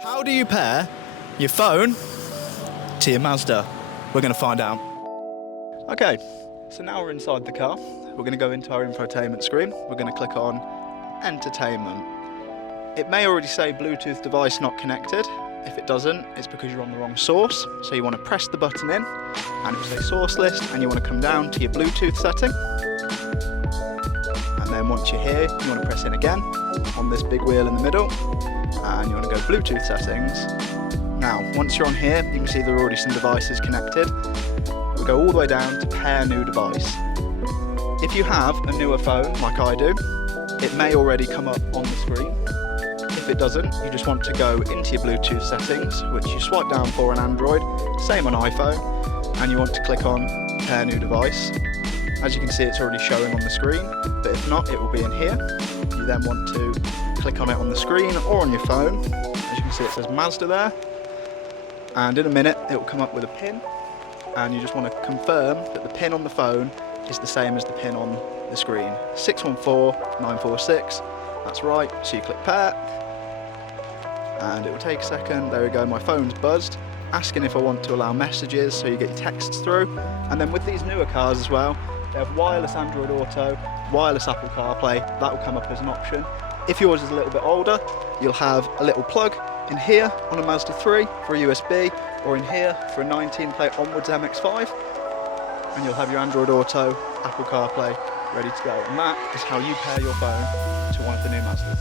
How do you pair your phone to your Mazda? We're going to find out. Okay, so now we're inside the car. We're going to go into our infotainment screen. We're going to click on Entertainment. It may already say Bluetooth device not connected. If it doesn't, it's because you're on the wrong source. So you want to press the button in, and it will say source list, and you want to come down to your Bluetooth setting. And then once you're here, you want to press in again on this big wheel in the middle, and you want to go Bluetooth settings. Now, once you're on here, you can see there are already some devices connected. We'll go all the way down to pair new device. If you have a newer phone, like I do, it may already come up on the screen. If it doesn't, you just want to go into your Bluetooth settings, which you swipe down for on Android, same on iPhone, and you want to click on pair new device. As you can see, it's already showing on the screen, but if not, it will be in here. You then want to click on it on the screen or on your phone. As you can see, it says Mazda there, and in a minute it will come up with a pin, and you just want to confirm that the pin on the phone is the same as the pin on the screen. 614946, that's right. So you click pair, and it will take a second. There we go, my phone's buzzed, asking if I want to allow messages, so you get your texts through. And then with these newer cars as well, they have wireless Android Auto, wireless Apple Carplay, that will come up as an option. If yours is a little bit older, you'll have a little plug in here on a Mazda 3 for a USB, or in here for a 19 plate onwards MX-5, and you'll have your Android Auto, Apple Carplay ready to go. And that is how you pair your phone to one of the new Mazdas.